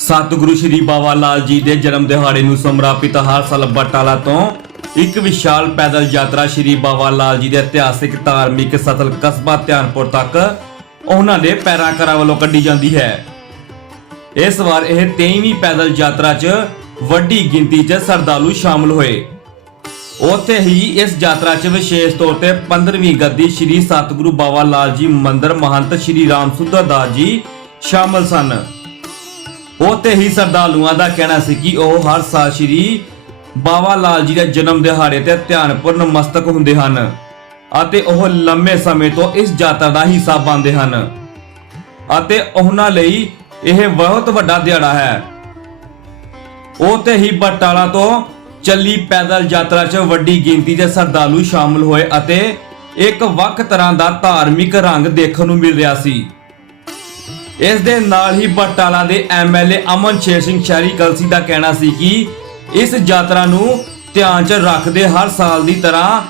ਸਤਿਗੁਰੂ ਸ਼੍ਰੀ ਬਾਬਾ ਲਾਲ ਜੀ ਦੇ ਜਨਮ ਦਿਹਾੜੇ ਨੂੰ ਸਮਰਪਿਤ ਹਰ ਸਾਲ ਬਟਾਲਾ ਤੋਂ ਇੱਕ ਵਿਸ਼ਾਲ ਪੈਦਲ ਯਾਤਰਾ ਸ਼੍ਰੀ ਬਾਬਾ ਲਾਲ ਜੀ ਦੇ ਇਤਿਹਾਸਿਕ, ਧਾਰਮਿਕ, ਸਥਲ ਕਸਬਾ ਧਿਆਨਪੁਰ ਤੱਕ ਉਹਨਾਂ ਦੇ ਪੈਰਾਕਰਾਂ ਵੱਲੋਂ ਕੱਢੀ ਜਾਂਦੀ ਹੈ। ਇਸ ਵਾਰ ਇਹ 23ਵੀਂ ਪੈਦਲ ਯਾਤਰਾ 'ਚ ਵੱਡੀ ਗਿਣਤੀ 'ਚ ਸਰਦਾਲੂ ਸ਼ਾਮਲ ਹੋਏ। ਉੱਥੇ ਹੀ ਇਸ ਯਾਤਰਾ 'ਚ ਵਿਸ਼ੇਸ਼ ਤੌਰ ਤੇ 15ਵੀਂ ਗੱਦੀ ਸ੍ਰੀ ਸਤਿਗੁਰੂ ਬਾਬਾ ਲਾਲ ਜੀ ਮੰਦਿਰ ਮਹੰਤ ਸ੍ਰੀ ਰਾਮ ਸੁੰਦਰ ਦਾਸ ਜੀ ਸ਼ਾਮਲ ਸਨ। ਉੱਥੇ ਹੀ ਸਰਦਾਲੂਆਂ ਦਾ ਕਹਿਣਾ ਸੀ ਕਿ ਉਹ ਹਰ ਸਾਲ ਸ੍ਰੀ ਬਾਬਾ ਲਾਲ ਜੀ ਦੇ ਜਨਮ ਦਿਹਾੜੇ ਤੇ ਧਿਆਨਪੁਰਨ ਮਸਤਕ ਹੁੰਦੇ ਹਨ ਅਤੇ ਉਹ ਲੰਮੇ ਸਮੇਂ ਤੋਂ ਇਸ ਯਾਤਰਾ ਦਾ ਹਿੱਸਾ ਬਣਦੇ ਹਨ ਅਤੇ ਉਹਨਾਂ ਲਈ ਇਹ ਬਹੁਤ ਵੱਡਾ ਦਿਹਾੜਾ ਹੈ। ਉੱਥੇ ਹੀ ਬਟਾਲਾ ਤੋਂ ਚੱਲੀ ਪੈਦਲ ਯਾਤਰਾ 'ਚ ਵੱਡੀ ਗਿਣਤੀ ਦੇ ਸਰਦਾਲੂ ਸ਼ਾਮਲ ਹੋਏ ਅਤੇ ਇੱਕ ਵੱਖ ਤਰ੍ਹਾਂ ਦਾ ਧਾਰਮਿਕ ਰੰਗ ਦੇਖਣ ਨੂੰ ਮਿਲ ਰਿਹਾ ਸੀ। ਇਸ ਦੇ ਨਾਲ ਹੀ ਬਟਾਲਾ ਦੇ ਐਮਐਲਏ ਅਮਨ ਸ਼ੇਰ ਸਿੰਘ ਸ਼ਹਿਰੀ ਕਲਸੀ ਦਾ ਕਹਿਣਾ ਸੀ ਕਿ ਇਸ ਯਾਤਰਾ ਨੂੰ ਧਿਆਨ 'ਚ ਰੱਖਦੇ ਹਰ ਸਾਲ ਦੀ ਤਰ੍ਹਾਂ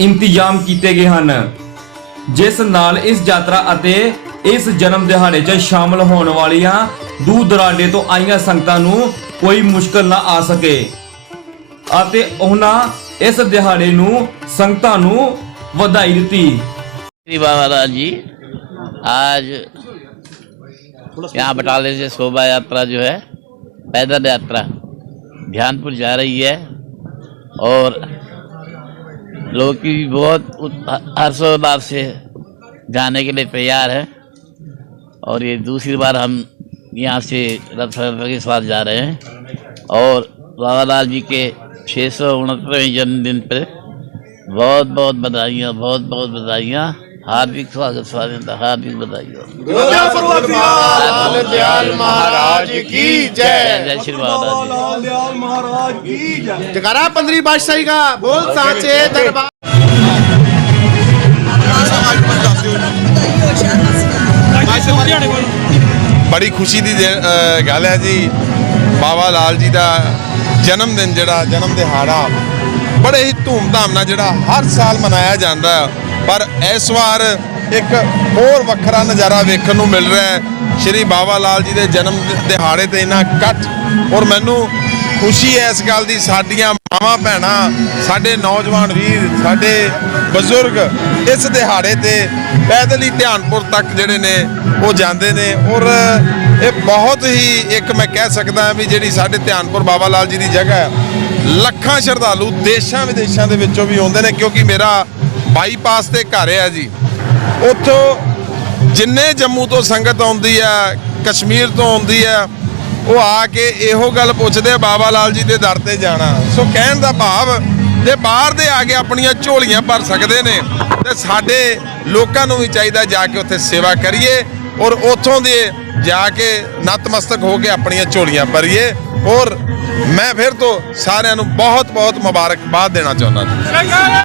ਇੰਤਜ਼ਾਮ ਕੀਤੇ ਗਏ ਹਨ, ਜਿਸ ਨਾਲ ਇਸ ਯਾਤਰਾ ਅਤੇ ਇਸ ਜਨਮ ਦਿਹਾੜੇ 'ਚ ਸ਼ਾਮਲ ਹੋਣ ਵਾਲੀਆਂ ਦੂਰ ਦਰਾਡੇ ਤੋਂ ਆਈਆਂ ਸੰਗਤਾਂ ਨੂੰ ਕੋਈ ਮੁਸ਼ਕਲ ਨਾ ਆ ਸਕੇ ਅਤੇ ਉਹਨਾਂ ਇਸ ਦਿਹਾੜੇ ਨੂੰ ਸੰਗਤਾਂ ਨੂੰ ਵਧਾਈ ਦਿੱਤੀ। ਸ੍ਰੀ ਬਾਬਾ ਜੀ, ਅੱਜ यहाँ बटाले से शोभा यात्रा जो है, पैदल यात्रा, ध्यानपुर जा रही है, और लोग की भी बहुत हर्षोल्लास से जाने के लिए तैयार है, और ये दूसरी बार हम यहाँ से रथ यात्रा के साथ जा रहे हैं, और बाबा लाल जी के छः सौ उनहत्तरवें जन्मदिन पर बहुत बहुत बधाइयाँ बहुत बहुत बधाइयाँ हार्दिक स्वागत स्वागत हार्दिक बधाइयाँ लाल दयाल महाराज की जय जय श्री बाबा जी जगारा पंद्रह बादशाही का बोल सांचे दरबार ਬੜੀ ਖੁਸ਼ੀ ਦੀ ਦੇ- ਅ, ਗੱਲ ਹੈ ਜੀ ਬਾਬਾ ਲਾਲ ਜੀ ਦਾ ਜਨਮ ਦਿਨ ਜਿਹੜਾ ਜਨਮ ਦਿਹਾੜਾ ਬੜੇ ਹੀ ਧੂਮਧਾਮ ਨਾਲ ਜਿਹੜਾ ਹਰ ਸਾਲ ਮਨਾਇਆ ਜਾਂਦਾ ਹੈ। ਪਰ ਇਸ ਵਾਰ ਇੱਕ ਹੋਰ ਵੱਖਰਾ ਨਜ਼ਾਰਾ ਵੇਖਣ ਨੂੰ ਮਿਲ ਰਿਹਾ ਹੈ। ਸ਼੍ਰੀ ਬਾਬਾ ਲਾਲ ਜੀ ਦੇ ਜਨਮ ਦਿਹਾੜੇ ਤੇ ਇਹਨਾਂ ਇਕੱਠ ਔਰ ਮੈਨੂੰ ਖੁਸ਼ੀ ਹੈ ਇਸ ਗੱਲ ਦੀ, ਸਾਡੀਆਂ ਮਾਵਾਂ ਭੈਣਾਂ, ਸਾਡੇ ਨੌਜਵਾਨ ਵੀਰ, ਸਾਡੇ ਬਜ਼ੁਰਗ ਇਸ ਦਿਹਾੜੇ ਤੇ ਪੈਦਲ ਹੀ ਧਿਆਨਪੁਰ ਤੱਕ ਜਿਹੜੇ ਨੇ, ਉਹ ਜਾਂਦੇ ਨੇ ਔਰ ਇਹ ਬਹੁਤ ਹੀ ਇੱਕ ਮੈਂ ਕਹਿ ਸਕਦਾ ਵੀ ਜਿਹੜੀ ਸਾਡੇ ਧਿਆਨਪੁਰ ਬਾਬਾ ਲਾਲ ਜੀ ਦੀ ਜਗ੍ਹਾ ਹੈ, ਲੱਖਾਂ ਸ਼ਰਧਾਲੂ ਦੇਸ਼ਾਂ ਵਿਦੇਸ਼ਾਂ ਦੇ ਵਿੱਚੋਂ ਵੀ ਆਉਂਦੇ ਨੇ ਕਿਉਂਕਿ ਮੇਰਾ ਬਾਈਪਾਸ ਤੇ ਘਰ ਆ ਜੀ। ਉੱਥੋਂ ਜਿੰਨੇ ਜੰਮੂ ਤੋਂ ਸੰਗਤ ਆਉਂਦੀ ਆ, ਕਸ਼ਮੀਰ ਤੋਂ ਆਉਂਦੀ ਆ, ਉਹ ਆ ਕੇ ਇਹੋ ਗੱਲ ਪੁੱਛਦੇ ਆ ਬਾਬਾ ਲਾਲ ਜੀ ਦੇ ਦਰ ਤੇ ਜਾਣਾ। ਸੋ ਕਹਿਣ ਦਾ ਭਾਵ, ਜੇ ਬਾਹਰ ਦੇ ਆ ਕੇ ਆਪਣੀਆਂ ਝੋਲੀਆਂ ਭਰ ਸਕਦੇ ਨੇ, ਤੇ ਸਾਡੇ ਲੋਕਾਂ ਨੂੰ ਵੀ ਚਾਹੀਦਾ ਜਾ ਕੇ ਉੱਥੇ ਸੇਵਾ ਕਰੀਏ ਔਰ ਉੱਥੋਂ ਦੇ ਜਾ ਕੇ ਨਤਮਸਤਕ ਹੋ ਕੇ ਆਪਣੀਆਂ ਝੋਲੀਆਂ ਭਰੀਏ। ਔਰ ਮੈਂ ਫਿਰ ਤੋਂ ਸਾਰਿਆਂ ਨੂੰ ਬਹੁਤ ਬਹੁਤ ਮੁਬਾਰਕਬਾਦ ਦੇਣਾ ਚਾਹੁੰਦਾ